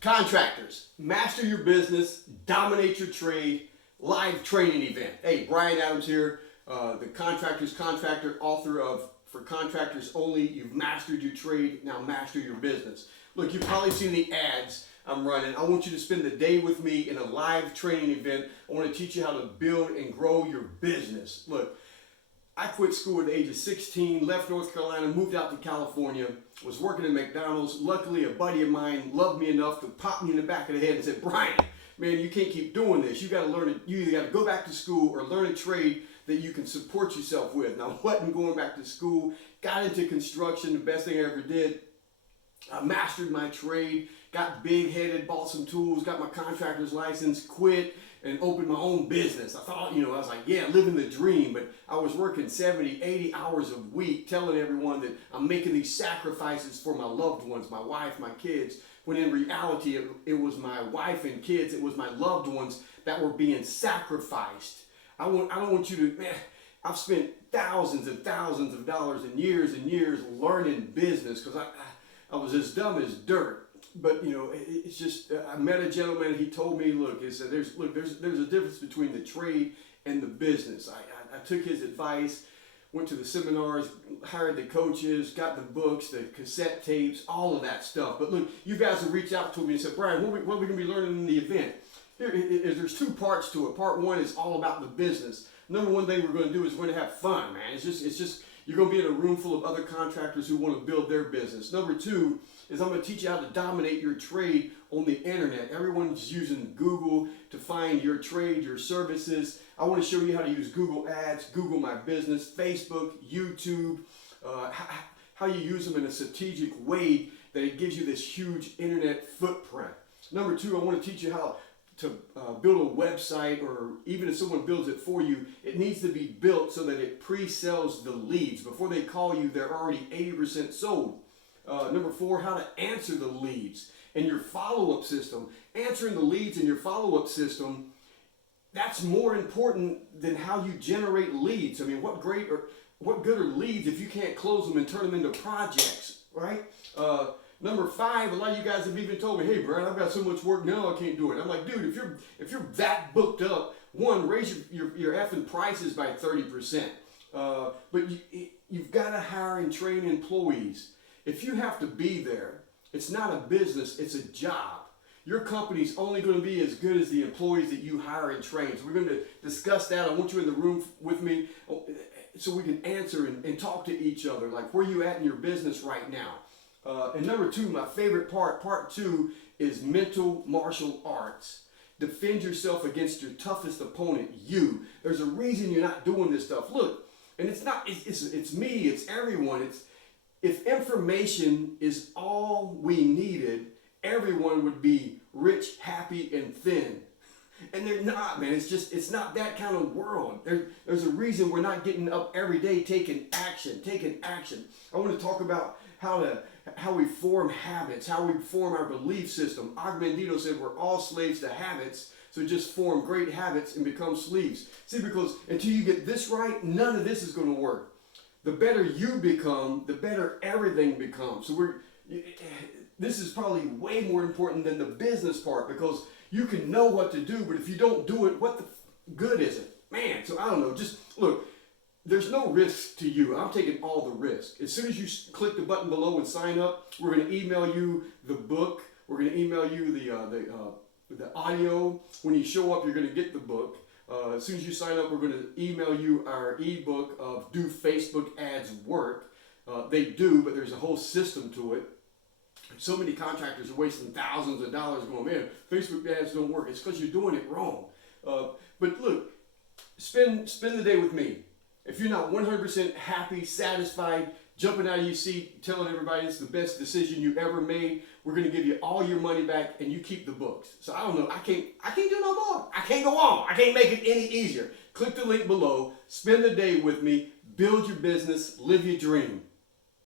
Contractors, master your business, dominate your trade, live training event. Hey, Brian Adams here, the Contractors Contractor, author of For Contractors Only. You've mastered your trade, now master your business. Look, you've probably seen the ads I'm running. I want you to spend the day with me in a live training event. I want to teach you how to build and grow your business. Look, I quit school at the age of 16, left North Carolina, moved out to California, was working at McDonald's. Luckily, a buddy of mine loved me enough to pop me in the back of the head and said, Brian, man, you can't keep doing this. You got to learn it. You either got to go back to school or learn a trade that you can support yourself with. Now, I wasn't going back to school, got into construction, the best thing I ever did. I mastered my trade, got big-headed, bought some tools, got my contractor's license, quit, and opened my own business. I thought, I was like, yeah, living the dream, but I was working 70, 80 hours a week telling everyone that I'm making these sacrifices for my loved ones, my wife, my kids, when in reality, it was my wife and kids, it was my loved ones that were being sacrificed. I don't want you to, man, I've spent thousands and thousands of dollars and years learning business because I was as dumb as dirt. But it's just I met a gentleman. He told me, look, he said, there's a difference between the trade and the business. I took his advice, went to the seminars, hired the coaches, got the books, the cassette tapes, all of that stuff. But look, you guys have reached out to me and said, Brian, what are we going to be learning in the event? There's two parts to it. Part one is all about the business. Number one thing we're going to do is we're going to have fun, man. It's just you're going to be in a room full of other contractors who want to build their business. Number two is I'm going to teach you how to dominate your trade on the internet. Everyone's using Google to find your trade, your services. I want to show you how to use Google Ads, Google My Business, Facebook, YouTube, how you use them in a strategic way that it gives you this huge internet footprint. Number two, I want to teach you how to build a website, or even if someone builds it for you, it needs to be built so that it pre-sells the leads. Before they call you, they're already 80% sold. Number four, how to answer the leads and your follow-up system. Answering the leads in your follow-up system, that's more important than how you generate leads. I mean, what good are leads if you can't close them and turn them into projects, right? Number five, a lot of you guys have even told me, hey, Brian, I've got so much work now, I can't do it. I'm like, dude, if you're that booked up, one, raise your effing prices by 30%. But you've got to hire and train employees. If you have to be there, it's not a business, it's a job. Your company's only going to be as good as the employees that you hire and train. So we're going to discuss that. I want you in the room with me so we can answer and talk to each other, like where you at in your business right now. And number two, my favorite part two, is mental martial arts. Defend yourself against your toughest opponent, you. There's a reason you're not doing this stuff. Look, and it's me, it's everyone. If information is all we needed, everyone would be rich, happy, and thin. And they're not, man. It's not that kind of world. There's a reason we're not getting up every day taking action. I want to talk about how we form habits, how we form our belief system. Agmendito said we're all slaves to habits, so just form great habits and become slaves. See, because until you get this right, none of this is going to work. The better you become, the better everything becomes. So this is probably way more important than the business part, because you can know what to do, but if you don't do it, what the good is it? Man, so I don't know. Just look, there's no risk to you. I'm taking all the risk. As soon as you click the button below and sign up, we're going to email you the book. We're going to email you the audio. When you show up, you're going to get the book. As soon as you sign up, we're going to email you our ebook of Do Facebook Ads Work? They do, but there's a whole system to it. So many contractors are wasting thousands of dollars going, man, Facebook ads don't work. It's because you're doing it wrong. But look, spend the day with me. If you're not 100% happy, satisfied, jumping out of your seat, telling everybody it's the best decision you ever made, we're going to give you all your money back and you keep the books. So I don't know. I can't do no more. I can't go on. I can't make it any easier. Click the link below. Spend the day with me. Build your business. Live your dream.